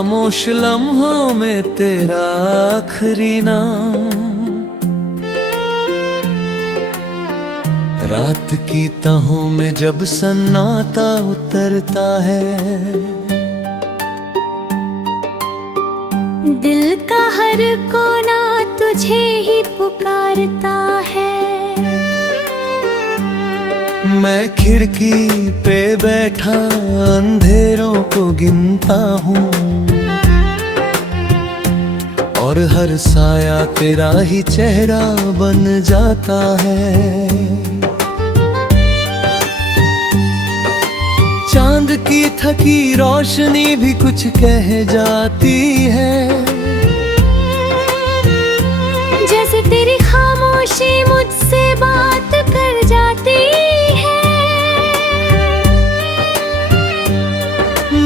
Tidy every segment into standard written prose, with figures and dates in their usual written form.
खामोश लम्हों में तेरा आखिरी नाम। रात की तहों में जब सन्नाटा उतरता है, दिल का हर कोना तुझे ही पुकारता है। मैं खिड़की पे बैठा अंधेरों को गिनता हूँ, और हर साया तेरा ही चेहरा बन जाता है। चांद की थकी रोशनी भी कुछ कह जाती है, जैसे तेरी खामोशी मुझसे बात कर जाती है।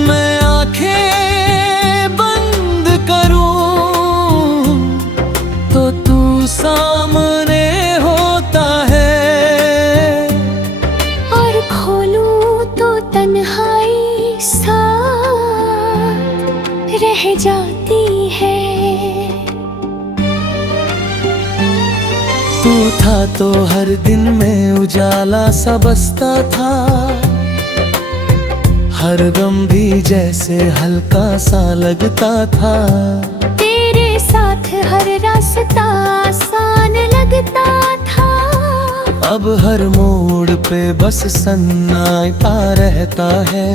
मैं आंखें बंद करूं तो तू सामने होता है, और खोलूं तो तन्हाई साथ रह जाती है। तू था तो हर दिन में उजाला सा बसता था, हर गम भी जैसे हल्का सा लगता था। तेरे साथ हर रास्ता आसान लगता था। अब हर मोड़ पे बस सन्नाटा रहता है।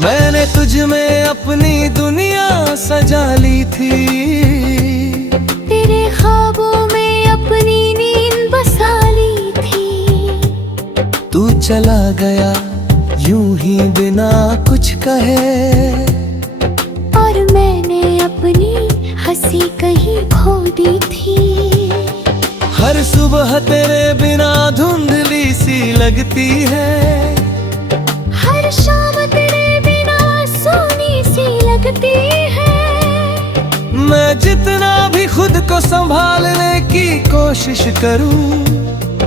मैंने तुझ में अपनी दुनिया सजा ली थी, तेरे ख्वाबों में अपनी नींद बसा ली थी। तू चला गया यूं ही बिना कुछ कहे, और मैंने अपनी हंसी कहीं खो दी थी। हर सुबह तेरे बिना धुंधली सी लगती है, हर शाम तेरे बिना सोनी सी लगती है। मैं जितना भी खुद को संभालने की कोशिश करूं,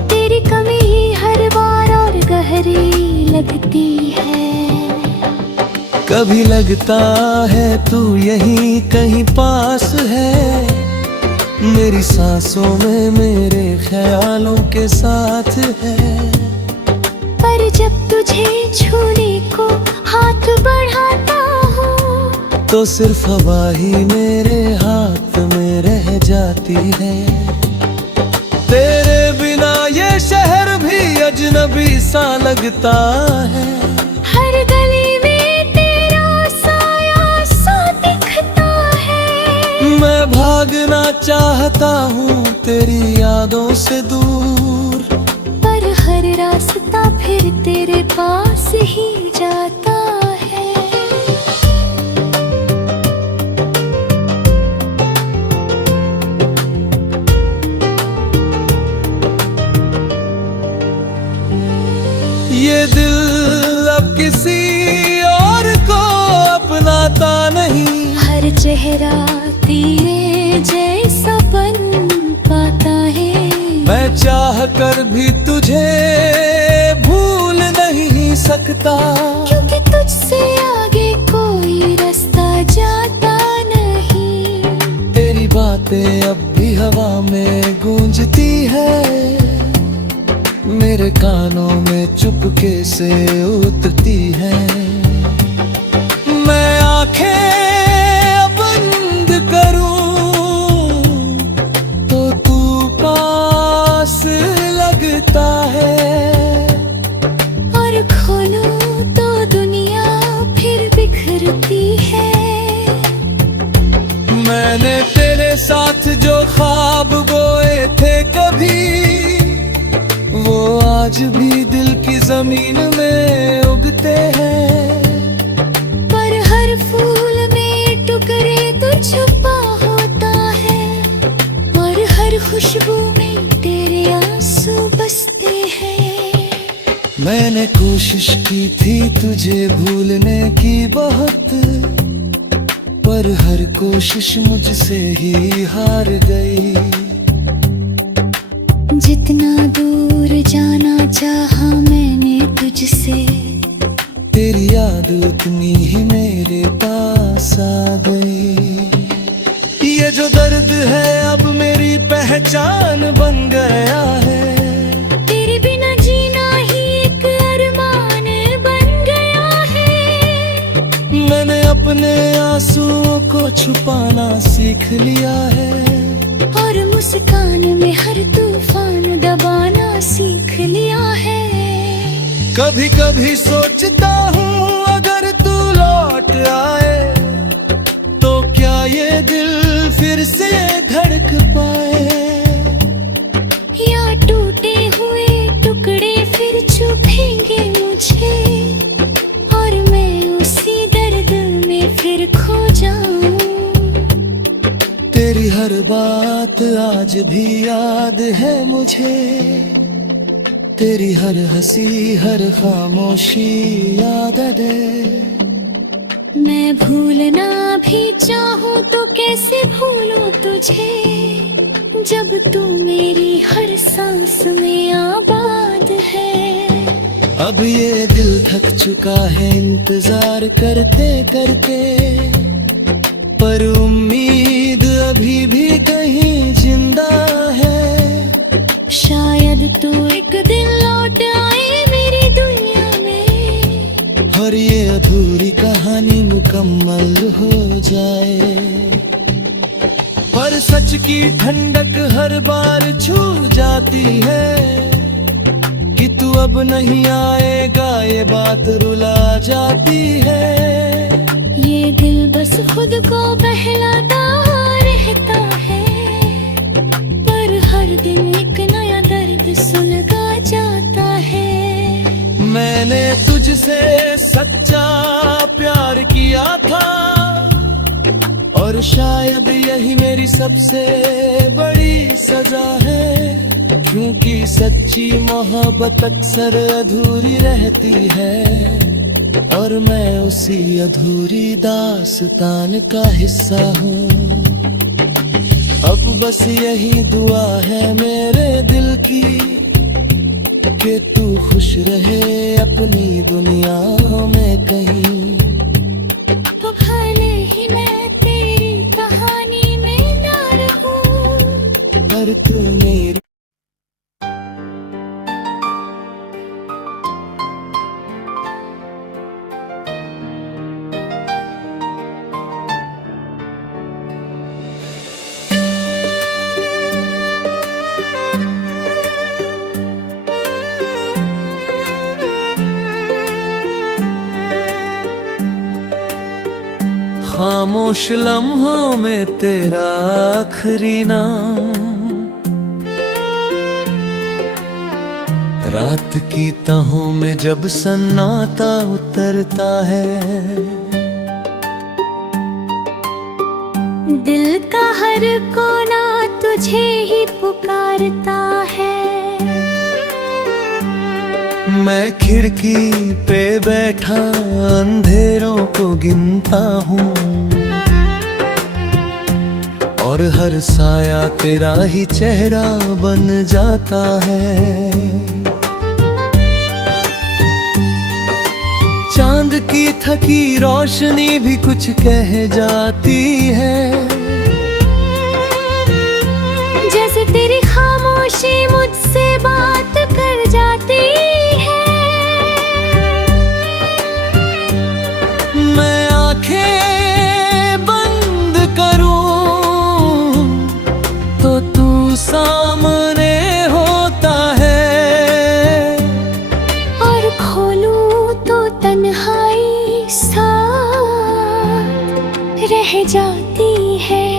तेरी कमी ही हर बार और गहरी लगती है। कभी लगता है तू यहीं कहीं पास है, मेरी सांसों में मेरे ख्यालों के साथ है। पर जब तुझे छूने को हाथ बढ़ाता हूँ, तो सिर्फ हवा ही मेरे हाथ में रह जाती है। तेरे बिना ये शहर भी अजनबी सा लगता है, हर गली में तेरा साया सा दिखता है। मैं भागना चाहता हूँ तेरी यादों से दूर, पर हर रास्ता फिर तेरे पास ही जाता है। ये दिल अब किसी और को अपनाता नहीं, हर चेहरा तेरे जैसा बन पाता है। मैं चाह कर भी तुझे भूल नहीं सकता, क्योंकि तुझसे आगे कोई रास्ता जाता नहीं। तेरी बातें अब भी हवा में गूंजती है, मेरे कानों में चुपके से उतरती है। मैं आंखें बंद करूं तो तू पास लगता है, और खोलूं तो दुनिया फिर बिखरती है। मैंने तेरे साथ जो ख्वाब बोए थे कभी, वो आज भी दिल की जमीन में उगते हैं। पर हर फूल में टुकड़े तो छुपा होता है, और हर खुशबू में तेरे आंसू बसते हैं। मैंने कोशिश की थी तुझे भूलने की बहुत, पर हर कोशिश मुझसे ही हार गई। जितना दूर जाना चाहा मैंने तुझसे, तेरी याद उतनी ही मेरे पास जान बन गया है। तेरे बिना जीना ही एक अरमान बन गया है। मैंने अपने आंसुओं को छुपाना सीख लिया है। और मुस्कान में हर तूफान दबाना सीख लिया है। कभी कभी सोचता हूँ अगर तू लौट आए तो क्या ये दिल फिर से धड़क पाए। या टूटे हुए टुकड़े फिर चुभेंगे मुझे और मैं उसी दर्द में फिर खो जाऊं। तेरी हर बात आज भी याद है मुझे। तेरी हर हंसी हर खामोशी याद है। मैं भूलना भी चाहूँ तो कैसे भूलूं तुझे, जब तू मेरी हर सांस में आबाद है। अब ये दिल थक चुका है इंतजार करते करते, पर उम्मीद अभी भी कहीं जिंदा है। शायद तू एक दिन लौट आए मेरी दुनिया में और ये अधूरी कहानी मुकम्मल हो जाए। पर सच की ठंडक हर बार छू जाती है कि तू अब नहीं आएगा, ये बात रुला जाती है। ये दिल बस खुद को बहलाता रहता है, पर हर दिन एक नया दर्द सुलगा जाता है। मैंने तुझसे सच्चा प्यार किया था और शायद यही मेरी सबसे बड़ी सजा है, क्योंकि सच्ची मोहब्बत अक्सर अधूरी रहती है और मैं उसी अधूरी दास्तान का हिस्सा हूँ। अब बस यही दुआ है मेरे दिल की कि तू खुश रहे अपनी दुनिया में कहीं। तो भले ही मैं तेरी कहानी में ना रहूं, पर तू मेरी खामोश लम्हों में तेरा आखिरी नाम, रात की तहों में जब सन्नाटा उतरता है। दिल का हर कोना तुझे ही पुकारता है। मैं खिड़की पे बैठा अंधेरों को गिनता हूँ और हर साया तेरा ही चेहरा बन जाता है। चांद की थकी रोशनी भी कुछ कह जाती है, जैसे तेरी खामोशी मुझसे बात कर जाती है। मैं आंखें बंद करूं तो तू सामने होता है और खोलूं तो तन्हाई साथ रह जाती है।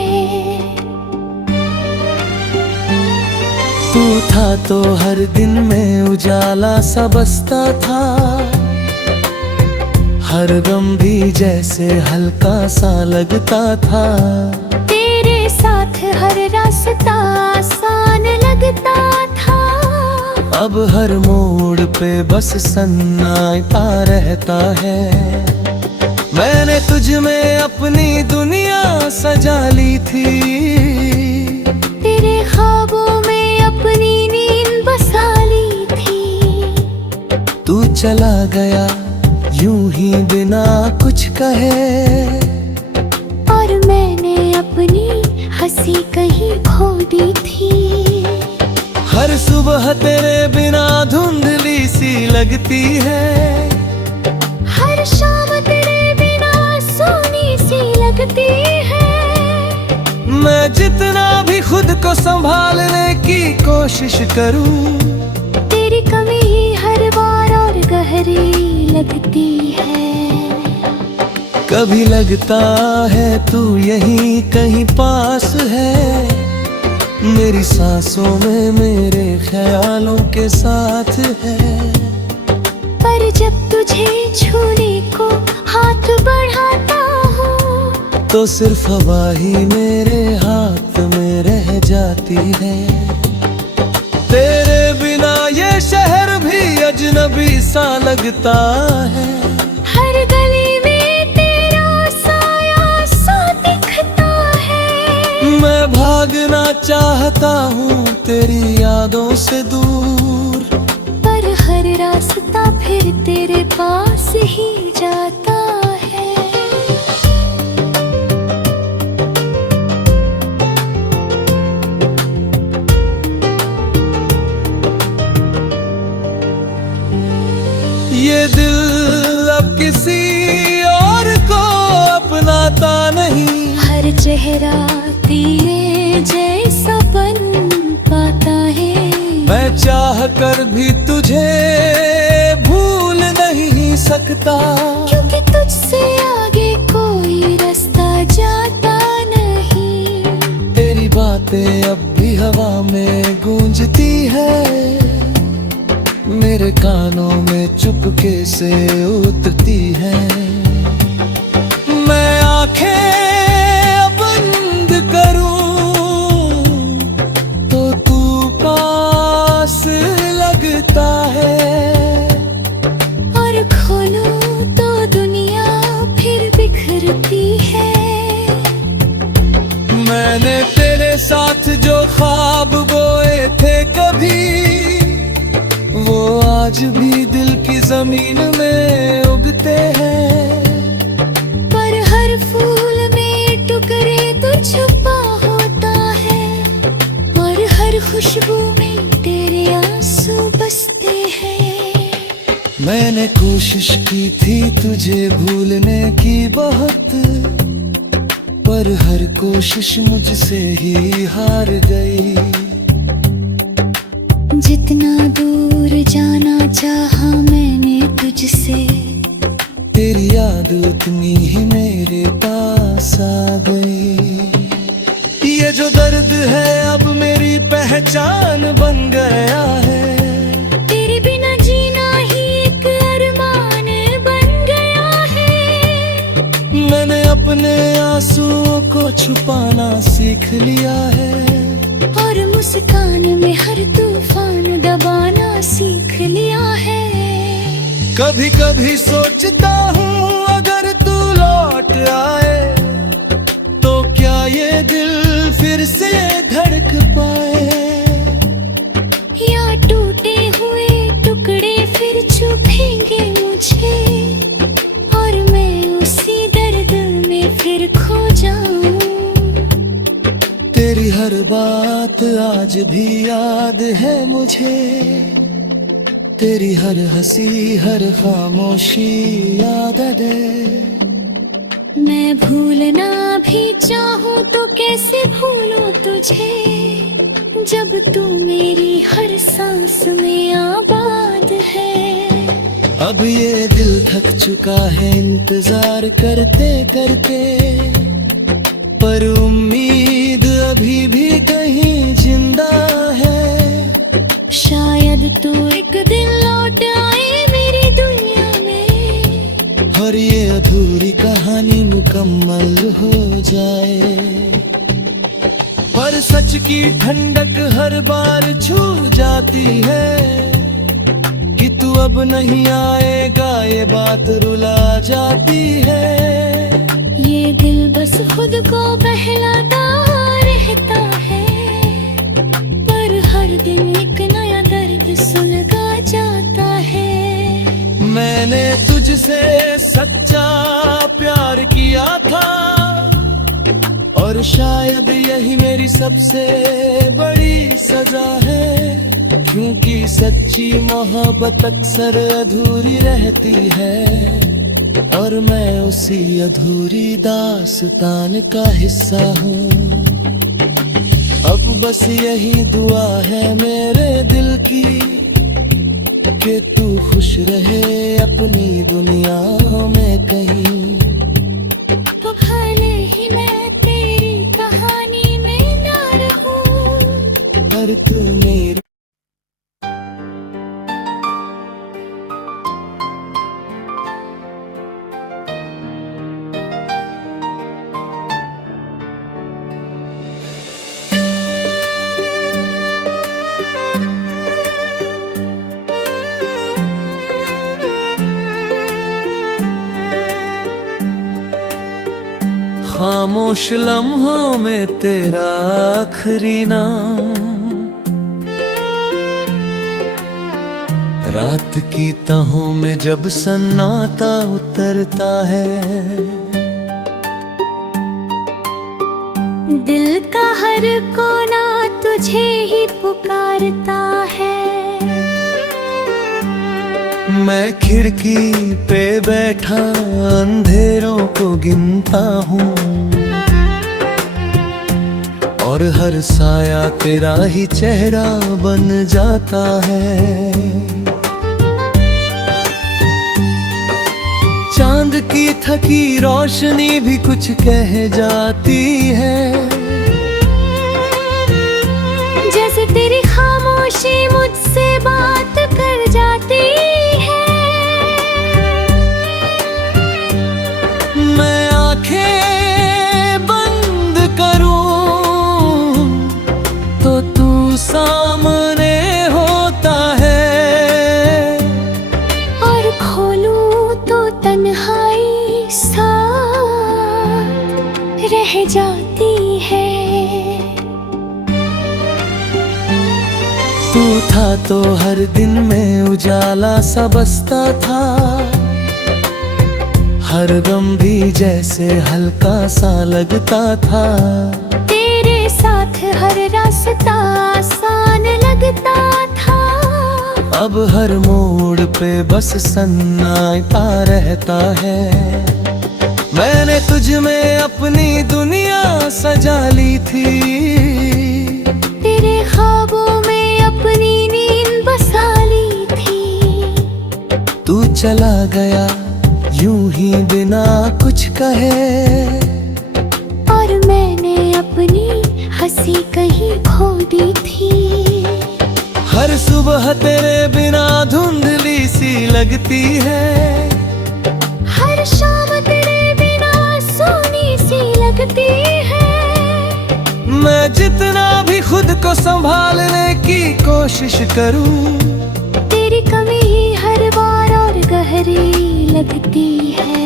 तू था तो हर दिन में उजाला सा बसता था, हर गम भी जैसे हल्का सा लगता था। तेरे साथ हर रास्ता आसान लगता था। अब हर मोड़ पे बस सन्नाटा रहता है। मैंने तुझ में अपनी दुनिया सजा ली थी, तेरे ख्वाबों में अपनी नींद बसा ली थी। तू चला गया यूं ही बिना कुछ कहे और मैंने अपनी हंसी कहीं खो दी थी। हर सुबह तेरे बिना धुंधली सी लगती है, हर शाम तेरे बिना सोनी सी लगती है। मैं जितना भी खुद को संभालने की कोशिश करूं, तेरी कमी ही हर बार और गहरी लगती है। कभी लगता है तू यहीं कहीं पास है, मेरी सांसों में मेरे ख्यालों के साथ है। पर जब तुझे छूने को हाथ बढ़ाता हूँ, तो सिर्फ हवा ही मेरे हाथ में रह जाती है। तेरे बिना ये शहर भी अजनबी सा लगता है, हर गली में तेरा साया सा दिखता है। मैं भागना चाहता हूँ तेरी यादों से दूर, पर हर रास्ता फिर तेरे पास ही जाता है। ये दिल अब किसी और को अपनाता नहीं, हर चेहरा तेरे जैसा बन पाता है। मैं चाह कर भी तुझे भूल नहीं सकता, क्योंकि तुझसे आगे कोई रास्ता जाता नहीं। तेरी बातें अब भी हवा में गूंजती है, मेरे कानों में चुपके से उठती है। मैं आंखें बंद करूं तो तू पास लगता है, और खोलूं तो दुनिया फिर बिखरती है। मैंने तेरे साथ जो ख्वाब बोए थे कभी, वो आज भी दिल की जमीन में उगते हैं। पर हर फूल में टुकड़े तो छुपा होता है, और हर खुशबू में तेरे आंसू बसते हैं। मैंने कोशिश की थी तुझे भूलने की बहुत, पर हर कोशिश मुझसे ही हार गई। जितना दूर जाना चाहा मैंने तुझसे, तेरी याद उतनी ही मेरे पास आ गई। ये जो दर्द है अब मेरी पहचान बन गया है, तेरे बिना जीना ही एक अरमान बन गया है। मैंने अपने आंसुओं को छुपाना सीख लिया है, और मुस्कान में हर तूफान दबाना सीख लिया है। कभी कभी सोचता हूँ अगर तू लौट आए, तो क्या ये दिल फिर से धड़क पाए, या टूटे हुए टुकड़े फिर चुभेंगे मुझे, और मैं उसी दर्द में फिर खो जाऊं। तेरी हर बात आज भी याद है मुझे, तेरी हर हंसी हर खामोशी याद है। मैं भूलना भी चाहूँ तो कैसे भूलूं तुझे, जब तू मेरी हर सांस में आबाद है। अब ये दिल थक चुका है इंतजार करते करते, पर उम्मीद अभी भी कहीं जिंदा है। शायद तू एक दिन लौट आए मेरी दुनिया में, और ये अधूरी कहानी मुकम्मल हो जाए। पर सच की ठंडक हर बार छू जाती है, कि तू अब नहीं आएगा ये बात रुला जाती है। ये दिल बस खुद को बहलाता रहता है, पर हर दिन एक नया दर्द सुलगा जाता है। मैंने तुझसे सच्चा प्यार किया था, और शायद यही मेरी सबसे बड़ी सजा है, क्योंकि सच्ची मोहब्बत अक्सर अधूरी रहती है, और मैं उसी अधूरी दास्तान का हिस्सा हूँ। अब बस यही दुआ है मेरे दिल की कि तू खुश रहे अपनी दुनिया में कहीं। तो भले ही मैं तेरी कहानी में ना रहूं, पर तू मेरी खामोश लम्हों में तेरा आखिरी नाम, रात की तहों में जब सन्नाटा उतरता है, दिल का हर कोना तुझे ही पुकारता है। मैं खिड़की पे बैठा अंधेरों को गिनता हूँ, और हर साया तेरा ही चेहरा बन जाता है। चांद की थकी रोशनी भी कुछ कह जाती है, जैसे तेरी खामोशी मुझसे बात कर जाती है। मैं आंखें बंद करूं तो तू सामने होता है, और खोलूं तो तन्हाई साथ रह जाती है। तू था तो हर दिन में उजाला सा बसता था, हर गम भी जैसे हल्का सा लगता था। तेरे साथ हर रास्ता आसान लगता था, अब हर मोड़ पे बस सन्नाटा रहता है। मैंने तुझ में अपनी दुनिया सजा ली थी, तेरे ख्वाबों में अपनी नींद बसा ली थी। तू चला गया यूं ही बिना कुछ कहे, और मैंने अपनी हंसी कहीं खो दी थी। हर सुबह तेरे बिना धुंधली सी लगती है, हर शाम तेरे बिना सोनी सी लगती है। मैं जितना भी खुद को संभालने की कोशिश करूं, तेरी कमी ही हर बार और गहरी लगती है।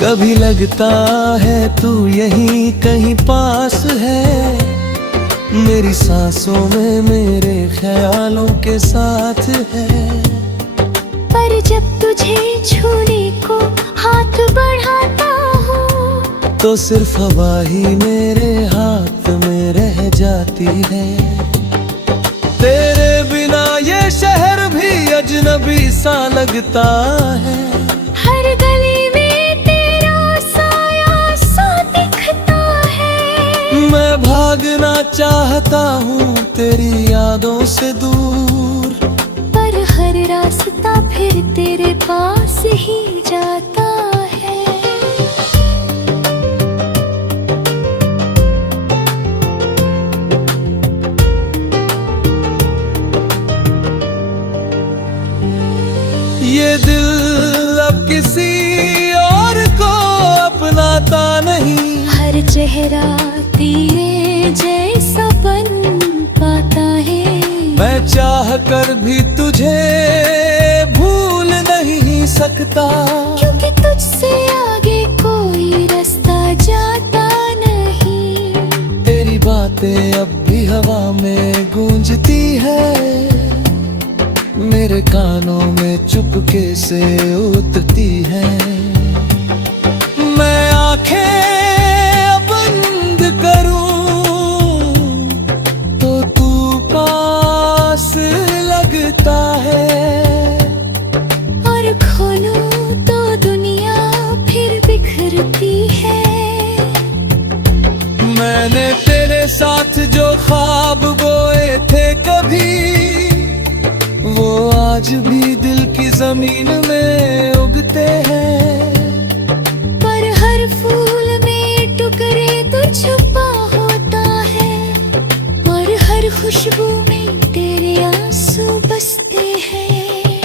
कभी लगता है तू यहीं कहीं पास है, मेरी सांसों में मेरे ख्यालों के साथ है। पर जब तुझे छूने को हाथ बढ़ाता हूँ, तो सिर्फ हवा ही मेरे हाथ में रह जाती है। तेरे बिना ये शहर भी अजनबी सा लगता है, हर गली में तेरा साया सा दिखता है। मैं भागना चाहता हूँ तेरी यादों से दूर, पर हर रास्ता फिर तेरे पास ही जाता है। ये दिल अब किसी और को अपनाता नहीं, हर चेहरा तेरे जैसा बन पाता है। मैं चाह कर भी तुझे भूल नहीं सकता, क्योंकि तुझसे आगे कोई रास्ता जाता नहीं। तेरी बातें अब भी हवा में गूंजती है, मेरे कानों में चुपके से उठती है। मैं आंखें अब कभी, वो आज भी दिल की जमीन में उगते हैं। पर हर फूल में टुकड़े तो छुपा होता है, और हर खुशबू में तेरे आंसू बसते हैं।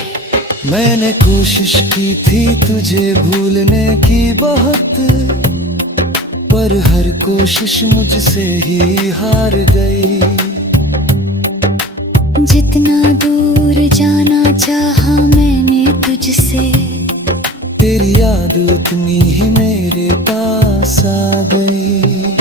मैंने कोशिश की थी तुझे भूलने की बहुत, पर हर कोशिश मुझसे ही हार गई। जितना दूर जाना चाहा मैंने तुझसे, तेरी याद उतनी ही मेरे पास आ गई।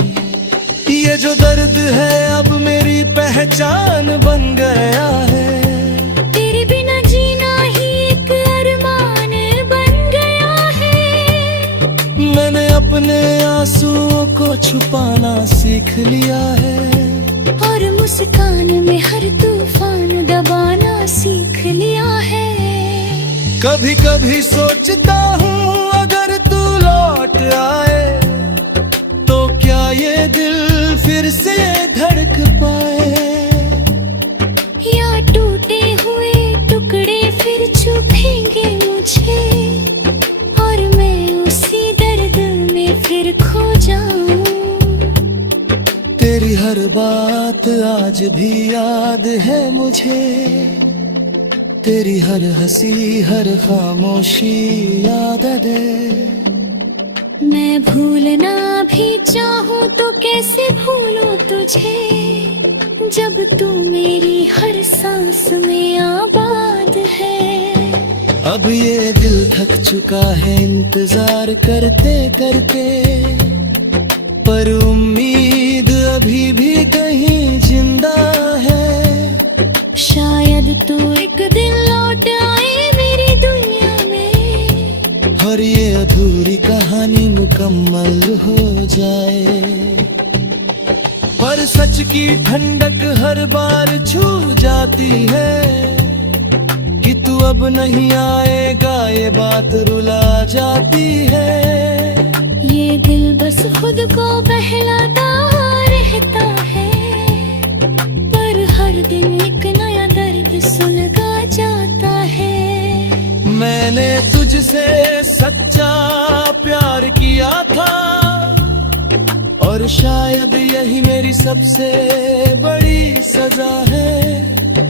ये जो दर्द है अब मेरी पहचान बन गया है। तेरे बिना जीना ही एक अरमान बन गया है। मैंने अपने आंसुओं को छुपाना सीख लिया है, और मुस्कान में हर तूफान दबाना सीख लिया है। कभी कभी सोचता हूँ अगर तू लौट आए, तो क्या ये दिल फिर से धड़क पाए। या टूटे हुए टुकड़े फिर चुभेंगे मुझे, और मैं उसी दर्द में फिर खो जाऊं। तेरी हर बात आज भी याद है मुझे, तेरी हर हंसी हर खामोशी याद है। मैं भूलना भी चाहूँ तो कैसे भूलूं तुझे, जब तू मेरी हर सांस में आबाद है। अब ये दिल थक चुका है इंतजार करते करते, पर उम्मीद अभी भी कहीं जिंदा है। शायद तू एक दिन लौट आए मेरी दुनिया में, और ये अधूरी कहानी मुकम्मल हो जाए। पर सच की ठंडक हर बार छू जाती है, कि तू अब नहीं आएगा ये बात रुला जाती है। ये दिल बस खुद को बहलाता रहता है, पर हर दिन एक नया दर्द सुलगा जाता है। मैंने तुझसे सच्चा प्यार किया था, और शायद यही मेरी सबसे बड़ी सजा है।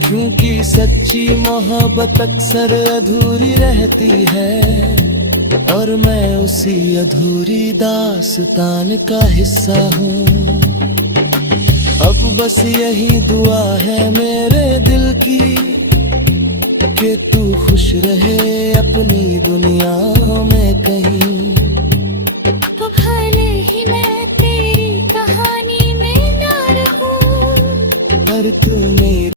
क्योंकि सच्ची मोहब्बत अक्सर अधूरी रहती है, और मैं उसी अधूरी दास्तान का हिस्सा हूँ। अब बस यही दुआ है मेरे दिल की, कि तू खुश रहे अपनी दुनिया में कहीं। तो भले ही मैं तेरी कहानी में ना रहूं, पर तू मेरी